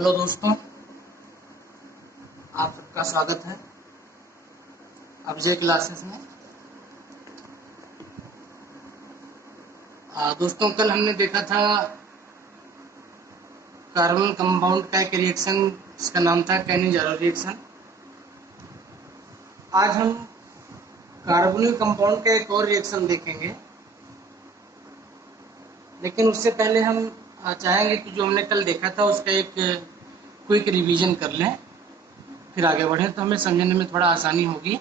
Hello दोस्तों, आप सबका स्वागत है अभिजय क्लासेस में। दोस्तों, कल हमने देखा था कार्बन कंपाउंड का एक रिएक्शन जिसका नाम था कैनी-ज़ारो रिएक्शन। आज हम कार्बोनिल कंपाउंड का एक और रिएक्शन देखेंगे, लेकिन उससे पहले हम चाहेंगे कि जो हमने कल देखा था उसका एक क्विक रिवीजन कर लें, फिर आगे बढ़ें तो हमें समझने में थोड़ा आसानी होगी।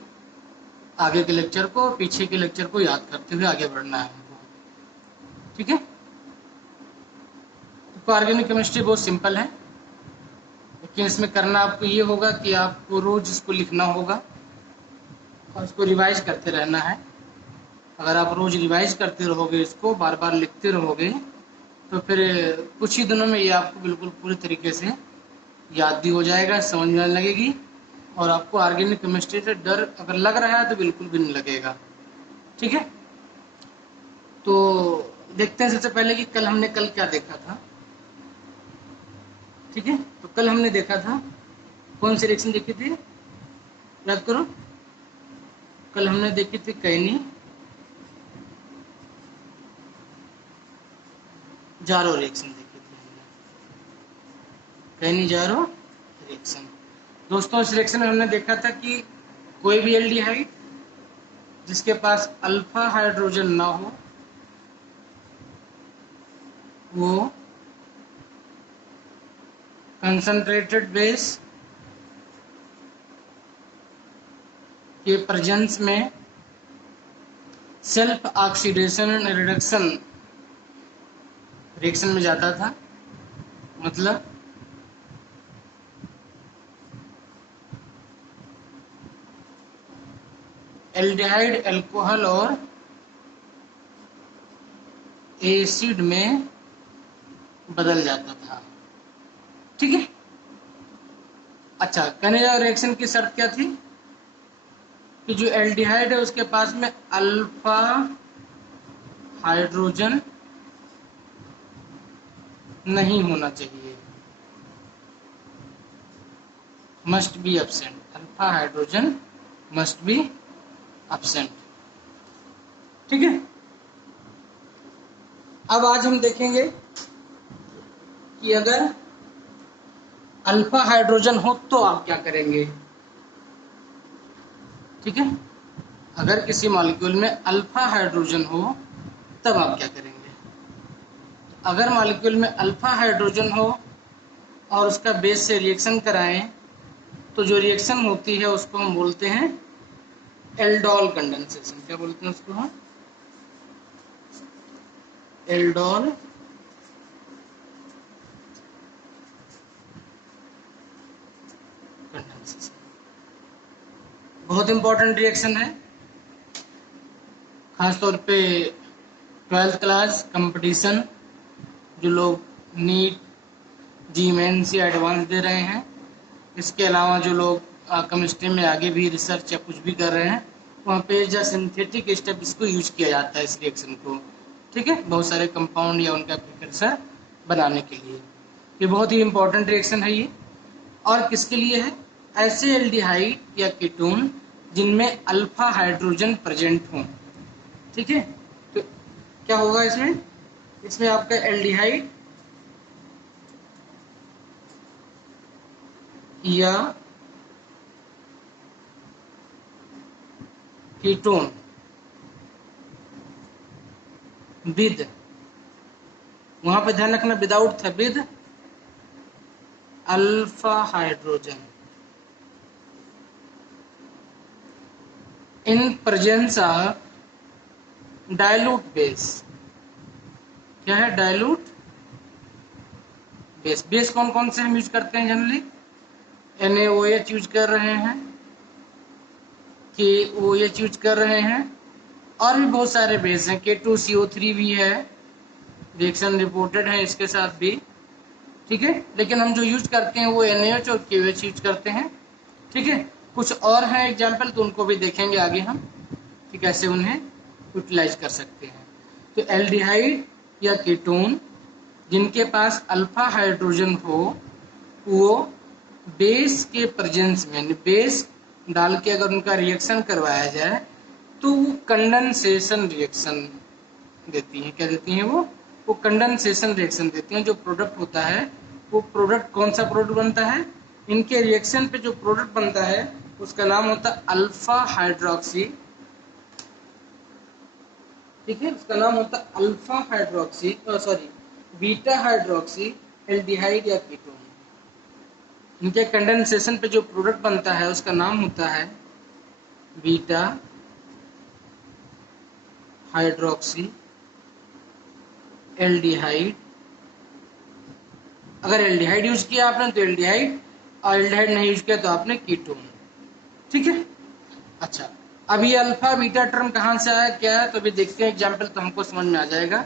आगे के लेक्चर को, पीछे के लेक्चर को याद करते हुए आगे बढ़ना है हमको, ठीक है। तो ऑर्गेनिक केमिस्ट्री बहुत सिंपल है, लेकिन इसमें करना आपको ये होगा कि आपको रोज़ इसको लिखना होगा और इसको रिवाइज करते रहना है। अगर आप रोज़ रिवाइज करते रहोगे, इसको बार बार लिखते रहोगे, तो फिर कुछ ही दिनों में ये आपको बिल्कुल पूरी तरीके से याद भी हो जाएगा, समझ में आने लगेगी और आपको ऑर्गेनिक केमिस्ट्री से डर अगर लग रहा है तो बिल्कुल भी नहीं लगेगा, ठीक है। तो देखते हैं सबसे पहले कि कल क्या देखा था, ठीक है। तो कल हमने देखा था, कौन सी रिएक्शन देखी थी, याद करो। कल हमने देखी थी कैनी-ज़ारो रिएक्शन देखी थी हमने, कैनी-ज़ारो रिएक्शन। दोस्तों, इस रिएक्शन में हमने देखा था कि कोई भी एल्डिहाइड जिसके पास अल्फा हाइड्रोजन ना हो वो कंसंट्रेटेड बेस के प्रेजेंस में self oxidation and reduction reaction में जाता था। मतलब एल्डिहाइड अल्कोहल और एसिड में बदल जाता था, ठीक है। अच्छा, कैनी-ज़ारो रिएक्शन की शर्त क्या थी कि जो एल्डिहाइड है उसके पास में अल्फा हाइड्रोजन नहीं होना चाहिए, must be absent. Alpha hydrogen must be absent, ठीक है। अब आज हम देखेंगे कि अगर अल्फा हाइड्रोजन हो तो आप क्या करेंगे, ठीक है। अगर किसी मॉलिक्यूल में अल्फा हाइड्रोजन हो तब आप क्या करेंगे। अगर मॉलिक्यूल में अल्फा हाइड्रोजन हो और उसका बेस से रिएक्शन कराएं तो जो रिएक्शन होती है उसको हम बोलते हैं एल्डोल कंडेंसेशन। क्या बोलते हैं उसको हम? एल्डोल कंडेंसेशन बहुत इंपॉर्टेंट रिएक्शन है, खासतौर पे 12th क्लास कंपटीशन जो लोग नीट, जी मेंस या एडवांस दे रहे हैं, इसके अलावा जो लोग केमिस्ट्री में आगे भी रिसर्च या कुछ भी कर रहे हैं, वहाँ पे जो सिंथेटिक स्टेप इसको यूज किया जाता है इस रिएक्शन को, ठीक है, बहुत सारे कंपाउंड या उनका प्रिकर्सर बनाने के लिए। ये बहुत ही इंपॉर्टेंट रिएक्शन है ये। और किसके लिए है? ऐसे एल्डिहाइड या कीटोन जिनमें अल्फा हाइड्रोजन प्रेजेंट हों, ठीक है। तो क्या होगा इसमें? इसमें आपका एल्डिहाइड या कीटोन विद, वहां पे ध्यान रखना विदाउट था, with alpha hydrogen in presence of dilute base. क्या है डाइल्यूट बेस? बेस कौन कौन से हम यूज करते हैं जनरली? NaOH यूज कर रहे हैं, KOH यूज कर रहे हैं, और भी बहुत सारे बेस हैं, K2CO3 भी है, रिएक्शन रिपोर्टेड है इसके साथ भी, ठीक है। लेकिन हम जो यूज करते हैं वो NaOH और KOH यूज करते हैं, ठीक है। कुछ और हैं एग्जाम्पल, तो उनको भी देखेंगे आगे हम कि कैसे उन्हें यूटिलाइज कर सकते हैं। तो एल्डिहाइड या कीटोन जिनके पास अल्फा हाइड्रोजन हो वो बेस के प्रेजेंस में, बेस डाल के अगर उनका रिएक्शन करवाया जाए तो वो कंडेंसेशन रिएक्शन देती हैं। क्या देती हैं वो कंडेंसेशन रिएक्शन देती हैं। जो प्रोडक्ट होता है वो प्रोडक्ट, कौन सा प्रोडक्ट बनता है, इनके रिएक्शन पे जो प्रोडक्ट बनता है उसका नाम होता है अल्फा हाइड्रोक्सी। ठीक है, उसका नाम होता है alpha hydroxy, sorry beta hydroxy aldehyde या कीटोन। इनके कंडेंसेशन पे जो प्रोडक्ट बनता है उसका नाम होता है बीटा हाइड्रोक्सी एल्डिहाइड। अगर एल्डिहाइड यूज किया आपने तो एल्डिहाइड, और एल्डिहाइड नहीं यूज किया तो आपने कीटोन। ठीक है, अच्छा अब ये अल्फा बीटा टर्म कहाँ से आया, क्या है, तो अभी देखते हैं एग्जाम्पल, तो हमको समझ में आ जाएगा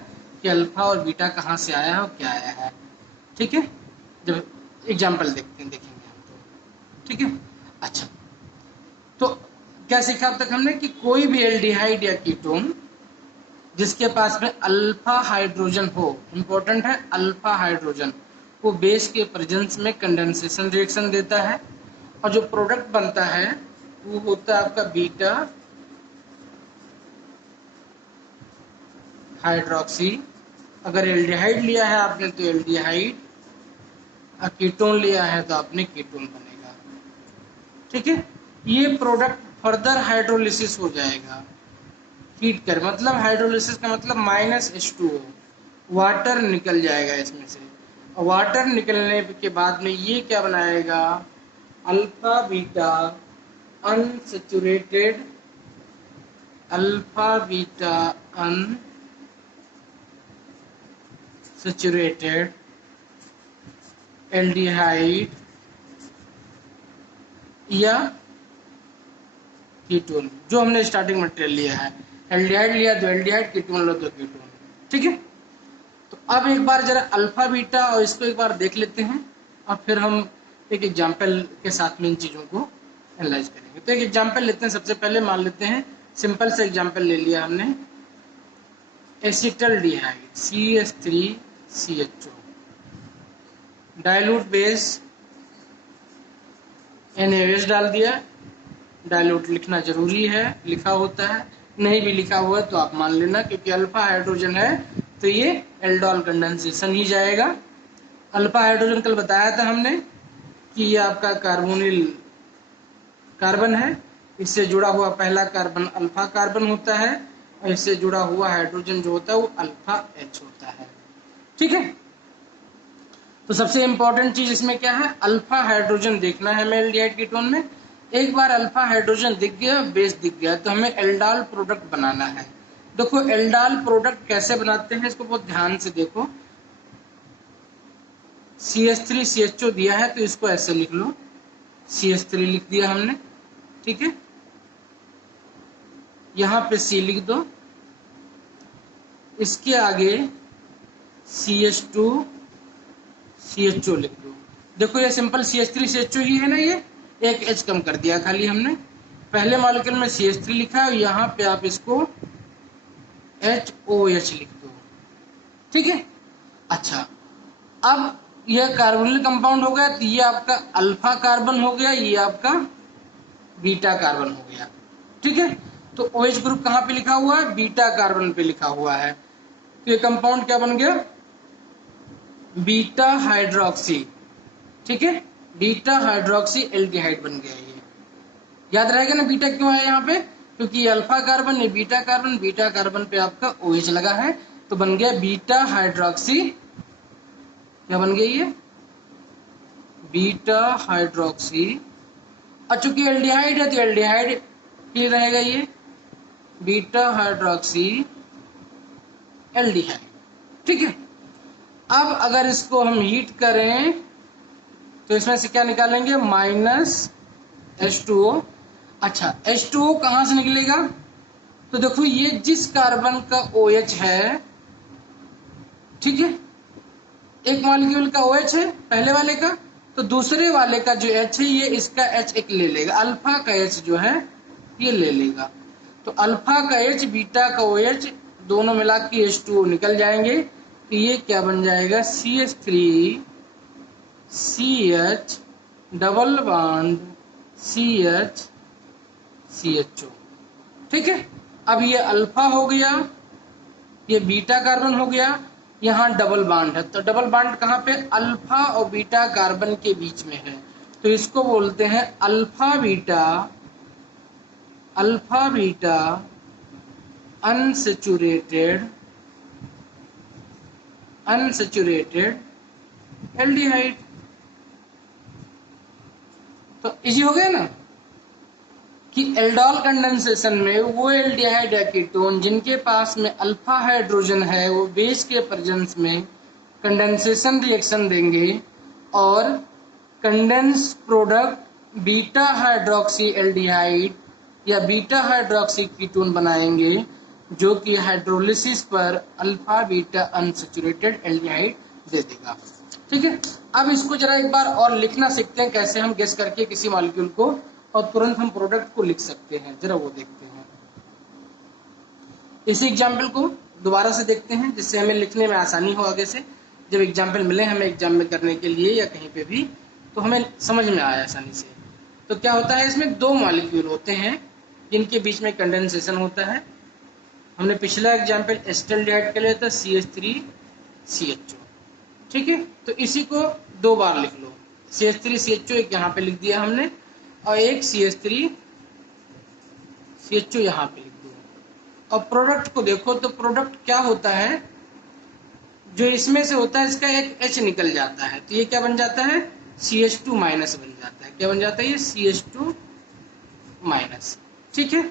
कि अल्फा और बीटा कहाँ से आया है और क्या आया है। ठीक है, जब एग्जाम्पल देखते हैं देखेंगे हम तो। ठीक है, अच्छा तो क्या सीखा अब तक हमने कि कोई भी एल्डिहाइड या कीटोन जिसके पास में अल्फा हाइड्रोजन हो, इंपॉर्टेंट है अल्फा हाइड्रोजन, वो बेस के प्रेजेंस में कंडेंसेशन रिएक्शन देता है और जो प्रोडक्ट बनता है वो होता है आपका बीटा हाइड्रोक्सी। अगर एल्डिहाइड लिया है आपने तो एल्डिहाइड, और कीटोन लिया है तो आपने कीटोन बनेगा। ठीक है, ये प्रोडक्ट फर्दर हाइड्रोलिसिस हो जाएगा हीट कर, मतलब हाइड्रोलिसिस का मतलब -H2O, वाटर निकल जाएगा इसमें से, और वाटर निकलने के बाद में ये क्या बनाएगा, alpha beta unsaturated, alpha beta unsaturated aldehyde या कीटोन, जो हमने स्टार्टिंग मटेरियल लिया है। एल्डिहाइड लिया तो एल्डिहाइड, कीटोन लो तो कीटोन। ठीक है, तो अब एक बार जरा अल्फा बीटा और इसको एक बार देख लेते हैं और फिर हम एक एग्जाम्पल के साथ में इन चीज़ों को एनालाइज करेंगे। तो एक एग्जाम्पल लेते हैं, सबसे पहले मान लेते हैं, सिंपल से एग्जाम्पल ले लिया हमने, acetaldehyde CH3CHO, dilute base NaOH डाल दिया। डाइल्यूट लिखना जरूरी है, लिखा होता है, नहीं भी लिखा हुआ है तो आप मान लेना, क्योंकि अल्फा हाइड्रोजन है तो ये एल्डोल कंडेंसेशन ही जाएगा। अल्फा हाइड्रोजन कल बताया था हमने कि ये आपका कार्बोनिल कार्बन है, इससे जुड़ा हुआ पहला कार्बन अल्फा कार्बन होता है और इससे जुड़ा हुआ हाइड्रोजन जो होता है वो अल्फा H होता है। ठीक है, तो सबसे इंपॉर्टेंट चीज इसमें क्या है, अल्फा हाइड्रोजन देखना है हमें एल्डिहाइड कीटोन में। एक बार अल्फा हाइड्रोजन दिख गया, बेस दिख गया, तो हमें एल्डाल प्रोडक्ट बनाना है। देखो एल्डाल प्रोडक्ट कैसे बनाते हैं इसको बहुत ध्यान से देखो। CH3CHO दिया है तो इसको ऐसे लिख लो, CH3 लिख दिया हमने। ठीक है, यहाँ पे C लिख दो, इसके आगे CH2CHO लिख दो। देखो ये सिंपल CH3CHO ही है ना, ये एक H कम कर दिया खाली हमने। पहले मॉलिक्यूल में CH3 लिखा है और यहाँ पे आप इसको HOH लिख दो। ठीक है, अच्छा अब यह कार्बोनिल कंपाउंड हो गया, तो ये आपका अल्फा कार्बन हो गया, ये आपका बीटा कार्बन हो गया। ठीक है, तो OH ग्रुप कहाँ पे लिखा हुआ है, बीटा कार्बन पे लिखा हुआ है, तो ये कंपाउंड क्या बन गया, बीटा हाइड्रोक्सी। ठीक है, बीटा हाइड्रोक्सी एल्डिहाइड बन गया। ये याद रहेगा ना, बीटा क्यों है यहाँ पे, क्योंकि ये अल्फा कार्बन, ये बीटा कार्बन, बीटा कार्बन पे आपका OH लगा है, तो बन गया बीटा हाइड्रोक्सी, क्या बन गया ये, बीटा हाइड्रोक्सी। और चूंकि एल्डिहाइड है तो एल्डिहाइड ही रहेगा ये, बीटा हाइड्रोक्सी एल्डिहाइड। ठीक है, अब अगर इसको हम हीट करें तो इसमें से क्या निकालेंगे, -H2O। अच्छा H2O कहां से निकलेगा, तो देखो ये जिस कार्बन का OH है, ठीक है, एक मॉलिक्यूल का OH है पहले वाले का, तो दूसरे वाले का जो H है ये इसका H एक ले लेगा, अल्फा का H जो है ये ले लेगा, तो अल्फा का H बीटा का OH दोनों मिला के H2O निकल जाएंगे, तो ये क्या बन जाएगा, CH3 CH double bond CH CHO। ठीक है, अब ये अल्फा हो गया, ये बीटा कार्बन हो गया, यहाँ डबल बॉन्ड है, तो डबल बॉन्ड कहाँ पे, अल्फा और बीटा कार्बन के बीच में है, तो इसको बोलते हैं अल्फा बीटा अनसेचुरेटेड एल्डिहाइड। तो इजी हो गया ना कि एल्डोल कंडेंसेशन में वो एल्डिहाइड या कीटोन जिनके पास में अल्फा हाइड्रोजन है वो बेस के प्रेजेंस में कंडेंसेशन रिएक्शन देंगे और condense product beta hydroxy aldehyde या बीटा हाइड्रोक्सी कीटोन बनाएंगे, जो कि हाइड्रोलिसिस पर अल्फा बीटा अनसेचुरेटेड एल्डिहाइड दे देगा। ठीक है, अब इसको जरा एक बार और लिखना सीखते हैं, कैसे हम गेस करके किसी मॉलिक्यूल को और तुरंत हम प्रोडक्ट को लिख सकते हैं, जरा वो देखते हैं। इसी एग्जाम्पल को दोबारा से देखते हैं जिससे हमें लिखने में आसानी हो आगे से, जब एग्जाम्पल मिले हमें एग्जाम में करने के लिए या कहीं पे भी, तो हमें समझ में आया आसानी से। तो क्या होता है, इसमें दो मॉलिक्यूल होते हैं जिनके बीच में कंडेंसेशन होता है। हमने पिछला एग्जाम्पल एसिटाल्डिहाइड का लिया था CH3CHO। ठीक है, तो इसी को दो बार लिख लो, CH3CHO एक यहाँ पे लिख दिया हमने और एक CH3CHO यहाँ पे लिख दो। और प्रोडक्ट को देखो तो प्रोडक्ट क्या होता है, जो इसमें से होता है इसका एक H निकल जाता है, तो ये क्या बन जाता है, CH2 माइनस बन जाता है। क्या बन जाता है, ये CH2 माइनस। ठीक है,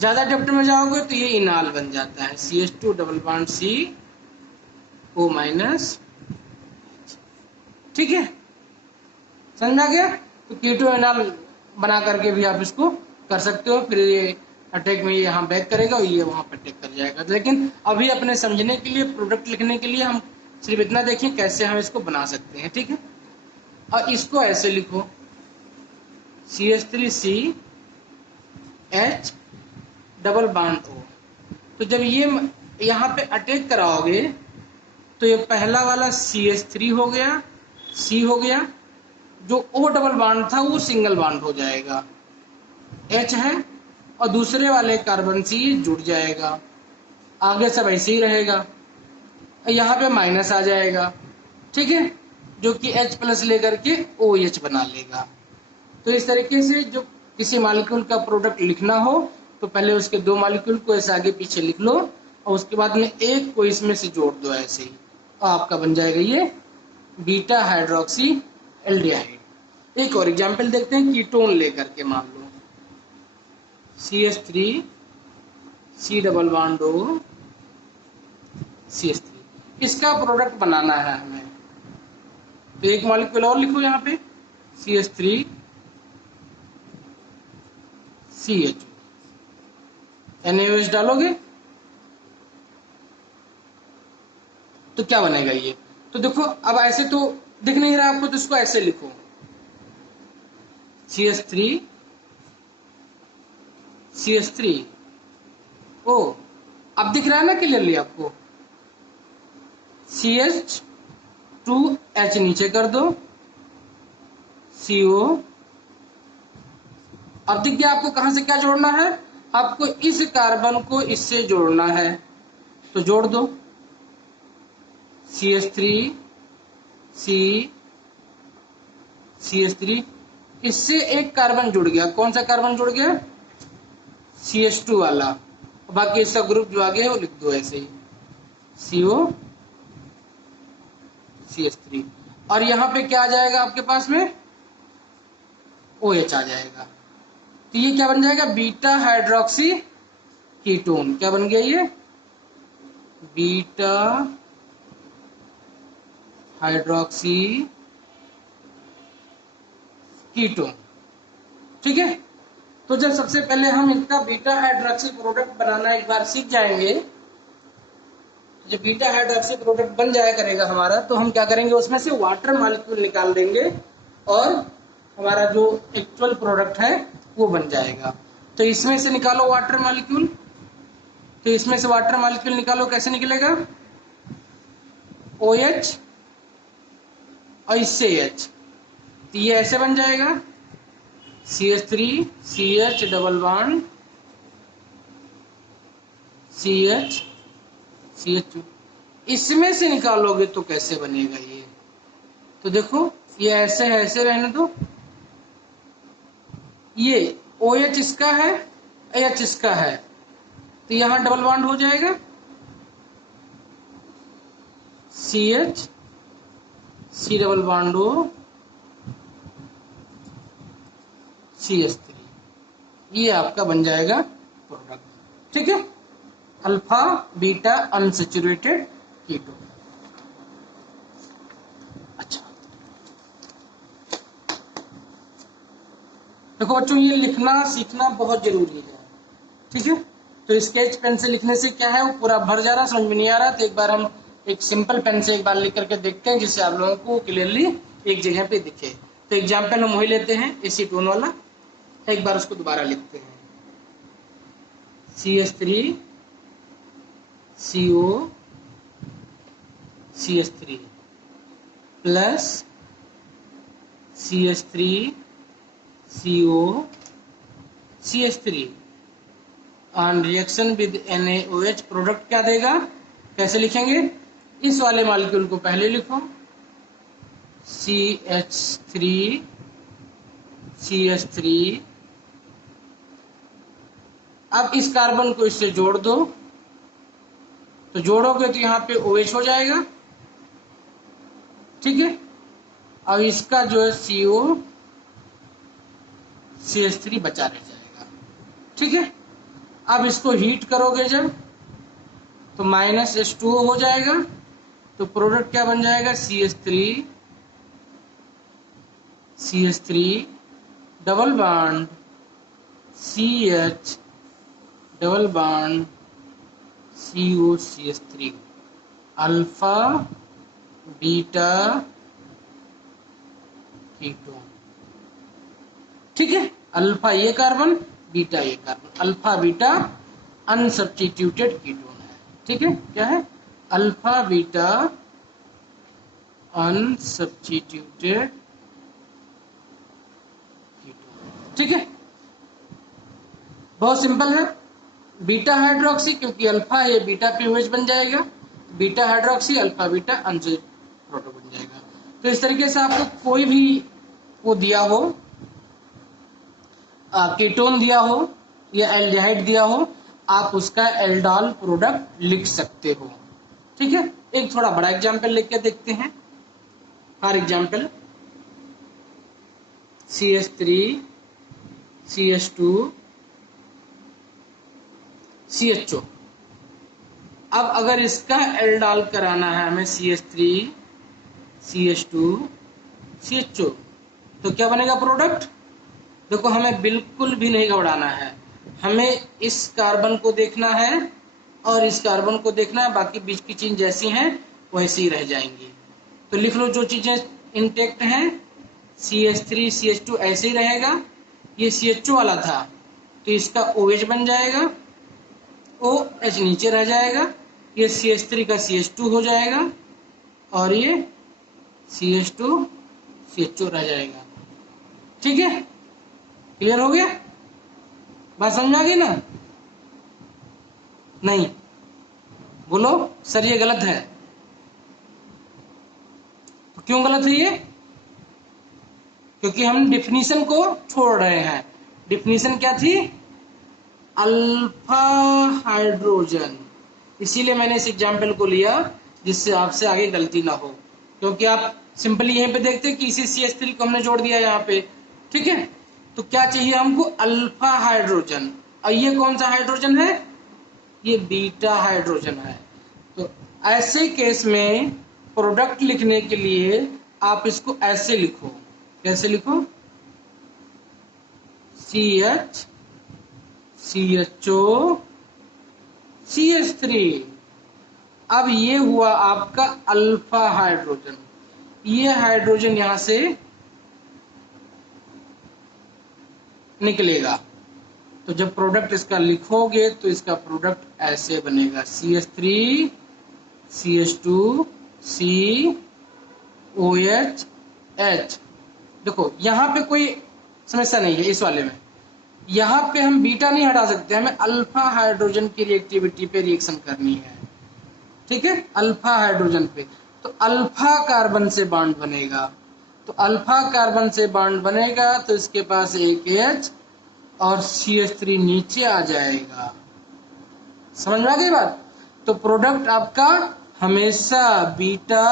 ज्यादा डेप्थ में जाओगे तो ये इनाल बन जाता है, CH2 double bond CO minus. ठीक है, समझा गया। तो कीटो इनाल बना करके भी आप इसको कर सकते हो, फिर ये अटैक में ये यहाँ बैक करेगा और ये वहां पर अटैक कर जाएगा। लेकिन अभी अपने समझने के लिए, प्रोडक्ट लिखने के लिए हम सिर्फ इतना देखें कैसे हम इसको बना सकते हैं। ठीक है, और इसको ऐसे लिखो CH3CH डबल बॉन्ड O। तो जब ये यहाँ पे अटैक कराओगे तो ये पहला वाला CH3 हो गया, C हो गया, जो O डबल बॉन्ड था वो सिंगल बॉन्ड हो जाएगा, H है, और दूसरे वाले कार्बन से ये जुड़ जाएगा, आगे सब ऐसे ही रहेगा, यहाँ पे माइनस आ जाएगा। ठीक है, जो कि H प्लस लेकर के OH बना लेगा। तो इस तरीके से जो किसी मॉलिक्यूल का प्रोडक्ट लिखना हो तो पहले उसके दो मॉलिक्यूल को ऐसे आगे पीछे लिख लो और उसके बाद में एक को इसमें से जोड़ दो ऐसे ही, और आपका बन जाएगा ये बीटा हाइड्रोक्सी एल्डिहाइड। एक और एग्जांपल देखते हैं कीटोन लेकर के, मान लो CH3 C double bond O CH3, इसका प्रोडक्ट बनाना है हमें, तो एक मॉलिक्यूल और लिखो यहाँ पे CH3 CHO, NaOH डालोगे तो क्या बनेगा ये। तो देखो अब ऐसे तो दिख नहीं रहा आपको, तो इसको ऐसे लिखो CH3 O। अब दिख रहा है ना क्लियरली आपको, CH2H नीचे कर दो, CO। अब दिख गया आपको कहां से क्या जोड़ना है, आपको इस कार्बन को इससे जोड़ना है, तो जोड़ दो CH3 इससे एक कार्बन जुड़ गया, कौन सा कार्बन जुड़ गया, CH2 वाला, बाकी इसका ग्रुप जो आगे है वो लिख दो ऐसे ही CO CH3, और यहाँ पे क्या आ जाएगा आपके पास में OH आ जाएगा। तो ये क्या बन जाएगा, बीटा हाइड्रोक्सी कीटोन। क्या बन गया ये, बीटा हाइड्रोक्सी कीटोन। ठीक है, तो जब सबसे पहले हम इनका बीटा हाइड्रोक्सी प्रोडक्ट बनाना एक बार सीख जाएंगे, जब बीटा हाइड्रोक्सी प्रोडक्ट बन जाया करेगा हमारा, तो हम क्या करेंगे, उसमें से वाटर मॉलिक्यूल निकाल देंगे और हमारा जो एक्चुअल प्रोडक्ट है वो बन जाएगा। तो इसमें से निकालो वाटर मॉलिक्यूल, तो इसमें से वाटर मॉलिक्यूल निकालो, कैसे निकलेगा, OH और इससे H, तो ये ऐसे बन जाएगा CH3 CH double bond CH CH2। इसमें से निकालोगे तो कैसे बनेगा ये? तो देखो ये ऐसे है, ऐसे रहने दो, ये OH इसका है, H इसका है, तो यहां डबल बॉन्ड हो जाएगा CH C double bond O CH3, ये आपका बन जाएगा प्रोडक्ट। ठीक है, अल्फा बीटा अनसैचुरेटेड कीटोन। अच्छा देखो बच्चों, ये लिखना सीखना बहुत जरूरी है। ठीक है, तो स्केच पेन से लिखने से क्या है, वो पूरा भर जा रहा, समझ में नहीं आ रहा, तो एक बार हम एक सिंपल पेन से एक बार लिख करके देखते हैं, जिससे आप लोगों को क्लियरली एक जगह पे दिखे। तो एग्जाम्पल हम वही लेते हैं एसीटोन वाला, एक बार उसको दोबारा लिखते हैं। CH3 CO CH3 plus CH3 CO CH3 on reaction with NaOH, product क्या देगा, कैसे लिखेंगे? इस वाले मॉलिक्यूल को पहले लिखो CH3 CH3, अब इस कार्बन को इससे जोड़ दो, तो जोड़ोगे तो यहाँ पे OH हो जाएगा। ठीक है, अब इसका जो है CO CH3 बचा रह जाएगा। ठीक है, अब इसको हीट करोगे जब, तो -H2O हो जाएगा, तो प्रोडक्ट क्या बन जाएगा, CH3 double bond CH double bond CO CH3, alpha beta ketone. ठीक है, अल्फा ये कार्बन, बीटा ये कार्बन, अल्फा बीटा अनसब्स्टिट्यूटेड कीटोन है। ठीक है, क्या है, अल्फा बीटा अनसब्स्टिट्यूटेड कीटोन। ठीक है, बहुत सिंपल है। बीटा हाइड्रोक्सी, क्योंकि अल्फा ये बीटा पे OH बन जाएगा, beta hydroxy alpha beta unsaturated product बन जाएगा। तो इस तरीके से आपको कोई भी वो दिया हो, कीटोन दिया हो या एल्डिहाइड दिया हो, आप उसका एल्डॉल प्रोडक्ट लिख सकते हो। ठीक है, एक थोड़ा बड़ा एग्जांपल लेके देखते हैं। For example CH3 CH2 CHO। अब अगर इसका एल्डॉल कराना है हमें CH3 CH2 CHO, तो क्या बनेगा प्रोडक्ट? देखो हमें बिल्कुल भी नहीं घबराना है, हमें इस कार्बन को देखना है और इस कार्बन को देखना है, बाकी बीच की चीज जैसी हैं वैसी ही रह जाएंगी। तो लिख लो जो चीजें इंटेक्ट हैं, CH3 CH2 ऐसे ही रहेगा, ये CHO वाला था तो इसका OH बन जाएगा, OH नीचे रह जाएगा, ये CH3 का CH2 हो जाएगा और ये CH2 CHO रह जाएगा। ठीक है, क्लियर हो गया? बात समझ आ गई ना? नहीं? बोलो सर ये गलत है। तो क्यों गलत है ये? क्योंकि हम डिफिनीशन को छोड़ रहे हैं। डिफिनीशन क्या थी? Alpha hydrogen. इसीलिए मैंने इस एग्जाम्पल को लिया, जिससे आपसे आगे गलती ना हो, क्योंकि आप सिंपली यहीं पे देखते हैं कि इसी CH3 को हमने जोड़ दिया यहाँ पे। ठीक है, तो क्या चाहिए हमको? Alpha hydrogen. और ये कौन सा हाइड्रोजन है? ये बीटा हाइड्रोजन है। तो ऐसे केस में प्रोडक्ट लिखने के लिए आप इसको ऐसे लिखो। कैसे लिखो? CH CHO CH3। अब ये हुआ आपका अल्फा हाइड्रोजन, ये हाइड्रोजन यहां से निकलेगा। तो जब प्रोडक्ट इसका लिखोगे तो इसका प्रोडक्ट ऐसे बनेगा, CH3 CH2 C OH H। देखो यहाँ पे कोई समस्या नहीं है इस वाले में, यहाँ पे हम बीटा नहीं हटा सकते, हमें अल्फा हाइड्रोजन की रिएक्टिविटी पे रिएक्शन करनी है, ठीक है, अल्फा हाइड्रोजन पे। तो अल्फा कार्बन से बॉन्ड बनेगा, तो अल्फा कार्बन से बॉन्ड बनेगा तो इसके पास एक H और CH3 नीचे आ जाएगा। समझ में आ गई बात? तो प्रोडक्ट आपका हमेशा बीटा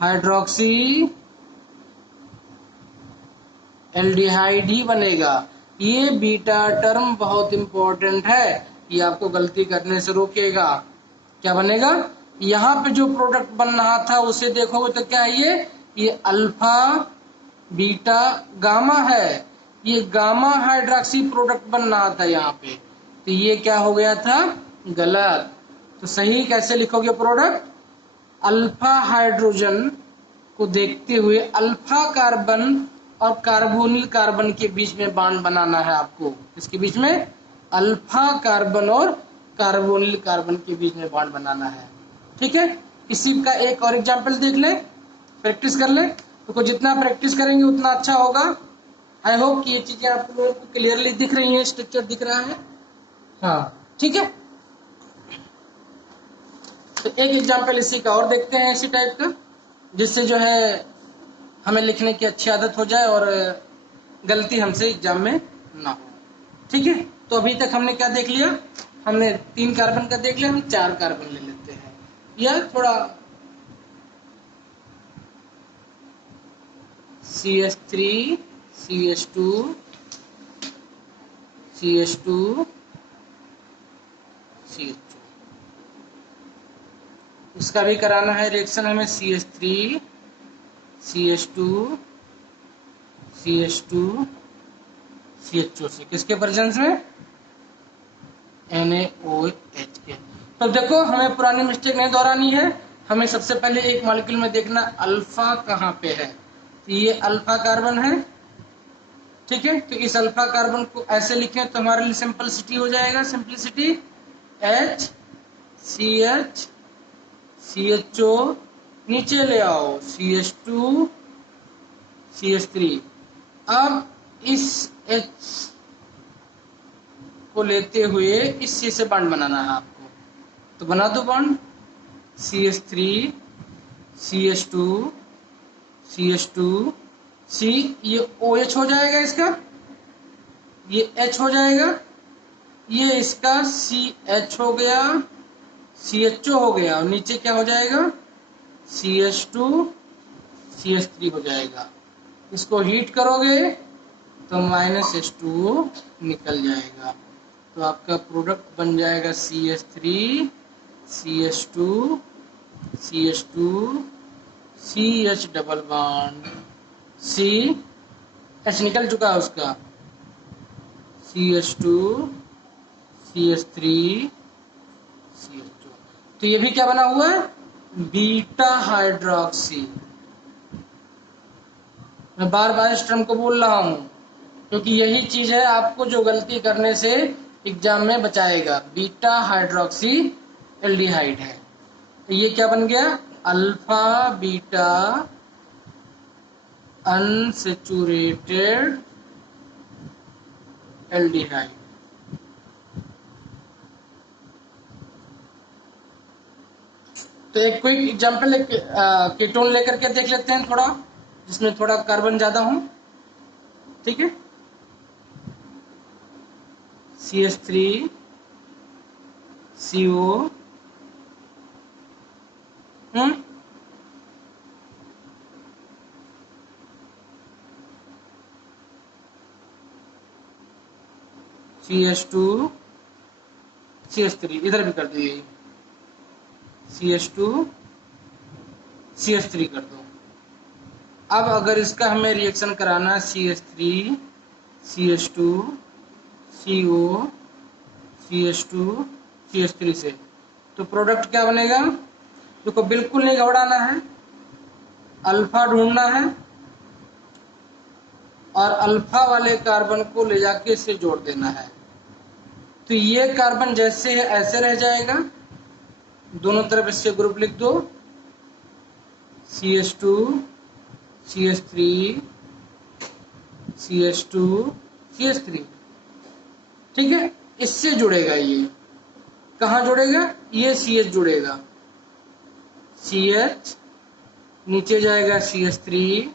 हाइड्रोक्सी एल्डिहाइड ही बनेगा। ये बीटा टर्म बहुत इंपॉर्टेंट है, ये आपको गलती करने से रोकेगा। क्या बनेगा? यहाँ पे जो प्रोडक्ट बन रहा था उसे देखोगे तो क्या है ये अल्फा बीटा गामा है, ये गामा हाइड्रोक्सी प्रोडक्ट बन रहा था यहाँ पे, तो ये क्या हो गया था? गलत। तो सही कैसे लिखोगे प्रोडक्ट? अल्फा हाइड्रोजन को देखते हुए अल्फा कार्बन और कार्बोनिल कार्बन के बीच में बॉन्ड बनाना है आपको। इसके बीच में अल्फा कार्बन और कार्बोनिल कार्बन के बीच में बॉन्ड बनाना है, ठीक है। इसी का एक और एग्जांपल देख ले, प्रैक्टिस कर ले। तो जितना प्रैक्टिस करेंगे उतना अच्छा होगा। आई होप कि ये चीजें आप लोगों को क्लियरली दिख रही हैं, स्ट्रक्चर दिख रहा है, हाँ ठीक है। तो एक एग्जांपल इसी का और देखते हैं इसी टाइप का, जिससे जो है हमें लिखने की अच्छी आदत हो जाए और गलती हमसे एग्जाम में ना हो, ठीक है। तो अभी तक हमने क्या देख लिया? हमने 3 कार्बन का देख लिया, हम 4 कार्बन ले लेते हैं, या थोड़ा CH3 CH2 CH2 CH2, इसका भी कराना है रिएक्शन हमें। CH3 CH2 CH2 CH2 से किसके प्रेजेंस में? NaOH के। तो देखो हमें पुरानी मिस्टेक नहीं दोहरानी है, हमें सबसे पहले एक मॉलिक्यूल में देखना अल्फा कहाँ पे है। तो ये अल्फा कार्बन है, ठीक है। तो इस अल्फा कार्बन को ऐसे लिखें तो हमारे लिए सिंपलिसिटी हो जाएगा, सिंपलिसिटी H CH CHO, नीचे ले आओ CH2 CH3। अब इस H को लेते हुए इस C से बॉन्ड बनाना है आपको, तो बना दो bond. CH3 CH2 CH2 C, ये OH हो जाएगा इसका, ये H हो जाएगा, ये इसका CH हो गया, CHO हो गया, और नीचे क्या हो जाएगा? CH2 CH3 हो जाएगा। इसको हीट करोगे तो -H2O निकल जाएगा, तो आपका प्रोडक्ट बन जाएगा CH3 CH2 CH2 CH double bond C, H निकल चुका है उसका, CH2 CH3 CH2। तो ये भी क्या बना हुआ है? Beta hydroxy. मैं बार बार इस टर्म को बोल रहा हूं क्योंकि यही चीज है आपको जो गलती करने से एग्जाम में बचाएगा। बीटा हाइड्रोक्सी एल्डिहाइड है, तो ये क्या बन गया? Alpha beta unsaturated aldehyde. तो एक क्विक एग्जांपल एक कीटोन लेकर के देख लेते हैं, थोड़ा जिसमें थोड़ा कार्बन ज्यादा हो, ठीक है। CH3 CO CH2 CH3, इधर भी कर दिए, CH2 CH3 कर दो। अब अगर इसका हमें रिएक्शन कराना है CH3 CH2 CO CH2 CH3 से, तो प्रोडक्ट क्या बनेगा? देखो बिल्कुल नहीं घबराना है, अल्फा ढूंढना है और अल्फा वाले कार्बन को ले जाके इससे जोड़ देना है। तो ये कार्बन जैसे है ऐसे रह जाएगा, दोनों तरफ इससे ग्रुप लिख दो CH2 CH3 CH2 CH3, ठीक है। इससे जुड़ेगा, ये कहाँ जुड़ेगा, ये CH जुड़ेगा, CH नीचे जाएगा CH3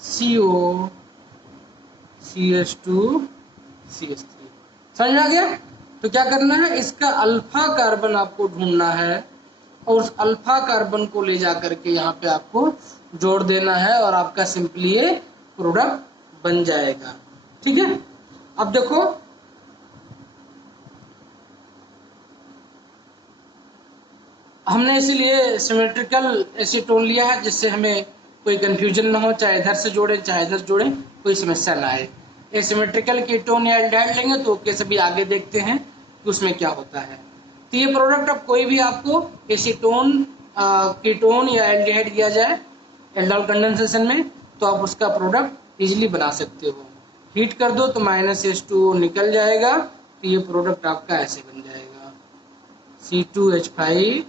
CO CH2 CH3। समझ में आ गया? तो क्या करना है, इसका अल्फा कार्बन आपको ढूंढना है और उस अल्फा कार्बन को ले जा करके यहाँ पे आपको जोड़ देना है और आपका सिंपली ये प्रोडक्ट बन जाएगा, ठीक है। अब देखो हमने इसीलिए सिमेट्रिकल एसीटोन लिया है जिससे हमें कोई कंफ्यूजन ना हो, चाहे इधर से जोड़े चाहे इधर जोड़े, कोई समस्या ना आए। एसिमेट्रिकल कीटोन या एल्डिहाइड लेंगे तो कैसे भी आगे देखते हैं कि उसमें क्या होता है। तो ये प्रोडक्ट अब कोई भी आपको एसीटोन कीटोन या एल्डिहाइड दिया जाए एल्डोल कंडेंसेशन में, तो आप उसका प्रोडक्ट इजीली बना सकते हो। हीट कर दो तो -H2O निकल जाएगा, तो ये प्रोडक्ट आपका ऐसे बन जाएगा C2H5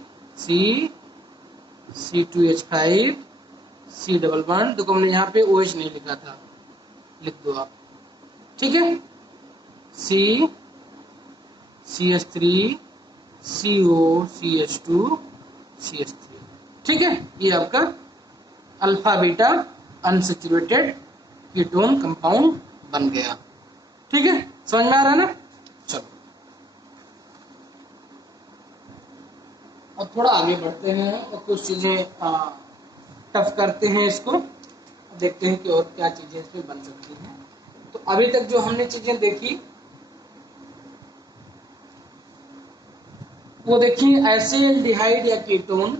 C2H5 C double bond. देखो हमने यहाँ पे OH नहीं लिखा था, लिख दो आप, ठीक है। C CH3 CO CH2 CH3, ठीक है। ये आपका alpha beta unsaturated ketone compound बन गया, ठीक है। समझ में आ रहा है ना? चलो अब थोड़ा आगे बढ़ते हैं और कुछ चीजें टफ करते हैं इसको, देखते हैं कि और क्या चीजें इसमें बन सकती हैं। तो अभी तक जो हमने चीजें देखी वो देखिए, ऐसे एल्डिहाइड या कीटोन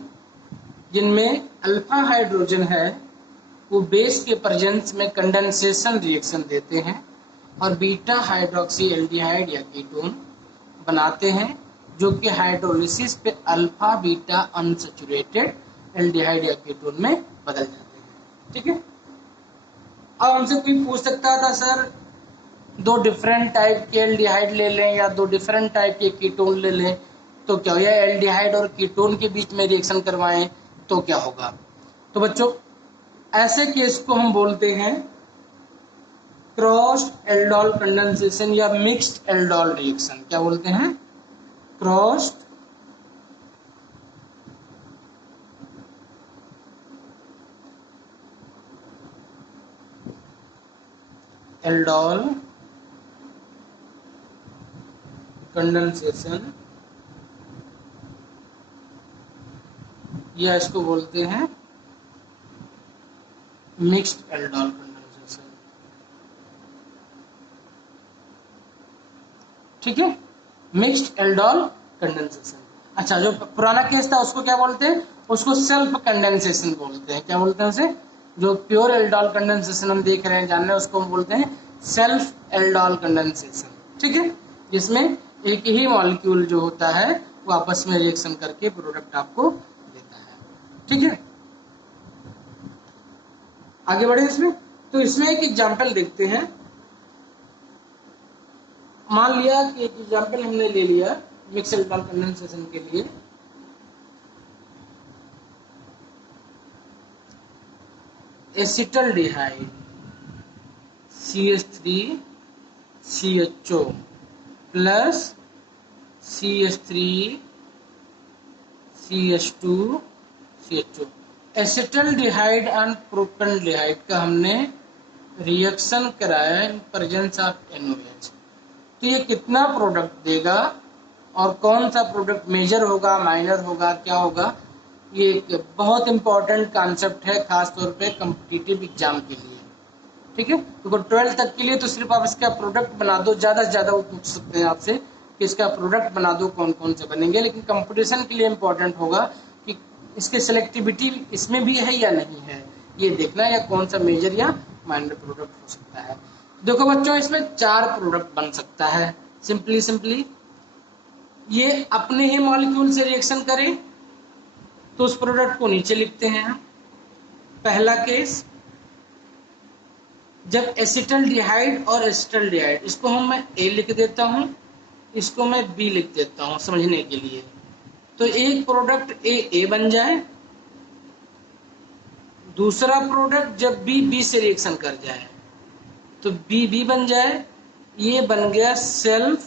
जिनमें अल्फा हाइड्रोजन है वो बेस के प्रेजेंस में कंडेंसेशन रिएक्शन देते हैं और बीटा हाइड्रोक्सी एल्डिहाइड या कीटोन बनाते हैं जो कि हाइड्रोलिसिस पे अल्फा बीटा अनसैचुरेटेड एल्डिहाइड या कीटोन में बदल जाते हैं, ठीक है। अब हमसे कोई पूछ सकता था सर दो डिफरेंट टाइप के एल्डिहाइड ले लें या दो डिफरेंट टाइप के कीटोन ले लें तो क्या होगा, एल्डिहाइड और कीटोन के बीच में रिएक्शन करवाएं तो क्या होगा। तो बच्चों ऐसे केस को हम बोलते हैं क्रॉस्ड एल्डोल कंडेंसेशन या मिक्स्ड एल्डोल रिएक्शन। क्या बोलते हैं? क्रॉस्ड एल्डोल कंडेंसेशन या इसको बोलते हैं मिक्स्ड एल्डोल कंडेंसेशन, ठीक है। Mixed aldol condensation. अच्छा, जो पुराना केस था उसको क्या बोलते हैं? उसको सेल्फ कंडेंसेशन बोलते हैं। क्या बोलते हैं उसे? जो प्योर एल्डोल कंडेंसेशन हम देख रहे हैं, जान रहे हैं, उसको हम बोलते हैं सेल्फ एल्डोल कंडेंसेशन, ठीक है। जिसमें एक ही मॉलिक्यूल जो होता है वो आपस में रिएक्शन करके प्रोडक्ट आपको देता है, ठीक है। आगे बढ़े इसमें, तो इसमें एक एग्जांपल देखते हैं। मान लिया कि एक एग्जांपल हमने ले लिया मिक्स एल्डोल कंडेंसेशन के लिए। Acetaldehyde CH3 CHO plus CH3 CH2 CHO। Acetaldehyde and propanaldehyde का हमने रिएक्शन कराया इन प्रेजेंस ऑफ NOH। तो ये कितना प्रोडक्ट देगा और कौन सा प्रोडक्ट मेजर होगा, माइनर होगा, क्या होगा, ये एक बहुत इंपॉर्टेंट कॉन्सेप्ट है खास तौर पे कॉम्पिटिटिव एग्जाम के लिए, ठीक है। तो 12th तक के लिए तो सिर्फ आप इसका प्रोडक्ट बना दो, ज़्यादा से ज़्यादा वो पूछ सकते हैं आपसे कि इसका प्रोडक्ट बना दो, कौन कौन से बनेंगे। लेकिन कंपटीशन के लिए इंपॉर्टेंट होगा कि इसकी सिलेक्टिविटी इसमें भी है या नहीं है, ये देखना, या कौन सा मेजर या माइनर प्रोडक्ट हो सकता है। देखो बच्चों, इसमें 4 प्रोडक्ट बन सकता है। सिंपली ये अपने ही मॉलिक्यूल से रिएक्शन करें तो उस प्रोडक्ट को नीचे लिखते हैं हम। पहला केस, जब एसिटल्डिहाइड और एसिटल्डिहाइड, इसको मैं A लिख देता हूं, इसको मैं B लिख देता हूं समझने के लिए। तो एक प्रोडक्ट A बन जाए दूसरा प्रोडक्ट जब बी से रिएक्शन कर जाए तो बी बन जाए, ये बन गया सेल्फ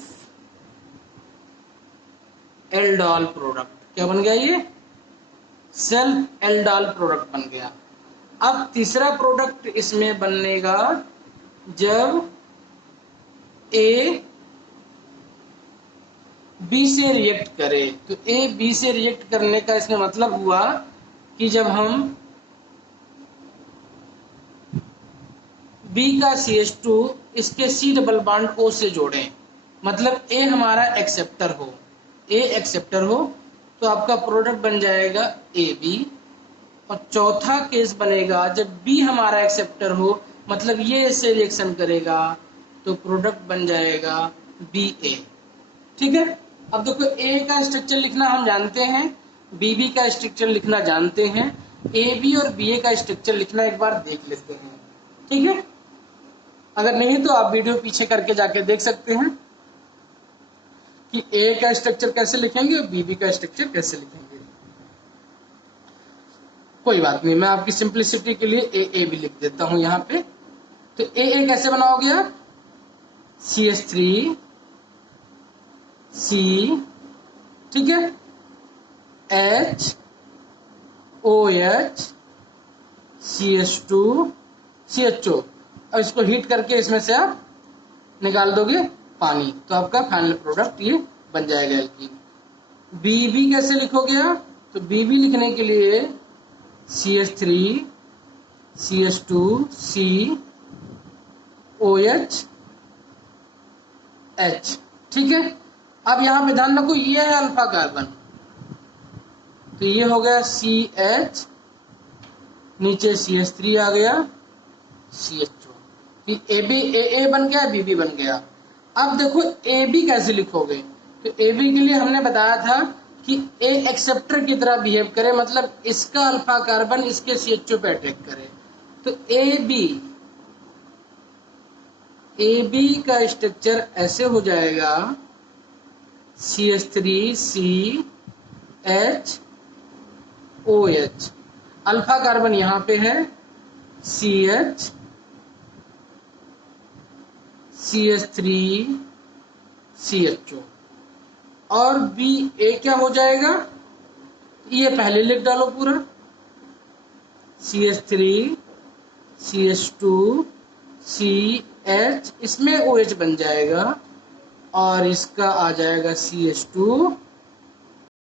एल्डोल प्रोडक्ट। क्या बन गया? ये सेल्फ एल्डोल प्रोडक्ट बन गया। अब तीसरा प्रोडक्ट इसमें बनेगा जब ए बी से रिएक्ट करे। तो ए बी से रिएक्ट करने का इसमें मतलब हुआ कि जब हम बी का CH2 इसके C डबल बॉन्ड O से जोड़ें, मतलब ए हमारा एक्सेप्टर हो, ए एक्सेप्टर हो, तो आपका प्रोडक्ट बन जाएगा AB। और चौथा केस बनेगा जब बी हमारा एक्सेप्टर हो, मतलब ये इससे रिएक्शन करेगा, तो प्रोडक्ट बन जाएगा BA। ठीक है। अब देखो ए का स्ट्रक्चर लिखना हम जानते हैं, बीबी का स्ट्रक्चर लिखना जानते हैं, AB और BA का स्ट्रक्चर लिखना एक बार देख लेते हैं। ठीक है। अगर नहीं तो आप वीडियो पीछे करके जाके देख सकते हैं कि ए का स्ट्रक्चर कैसे लिखेंगे और बीबी का स्ट्रक्चर कैसे लिखेंगे। कोई बात नहीं, मैं आपकी सिंपलिसिटी के लिए ए भी लिख देता हूं यहाँ पे। तो ए कैसे बनाओगे आप? CH3 C, ठीक है, H OH CH2 CHO। अब इसको हीट करके इसमें से आप निकाल दोगे पानी, तो आपका फाइनल प्रोडक्ट ये बन जाएगा एल्कीन। बीबी कैसे लिखोगे आप? तो बीबी लिखने के लिए CH3 CH2 C OH H। ठीक है। अब यहां पे ध्यान रखो, ये है अल्फा कार्बन, तो ये हो गया CH, नीचे CH3 आ गया CHO, ए बन गया, बीबी बन गया। अब देखो ए बी कैसे लिखोगे? तो ए बी के लिए हमने बताया था कि ए एक्सेप्टर की तरह बिहेव करे, मतलब इसका अल्फा कार्बन इसके CHO पे अटैक करे। तो ए बी का स्ट्रक्चर ऐसे हो जाएगा CH3 C H OH, alpha carbon यहां पे है CH CH3 CHO, और बी ए क्या हो जाएगा? ये पहले लिख डालो पूरा, CH3 CH2 CH, इसमें OH बन जाएगा और इसका आ जाएगा CH2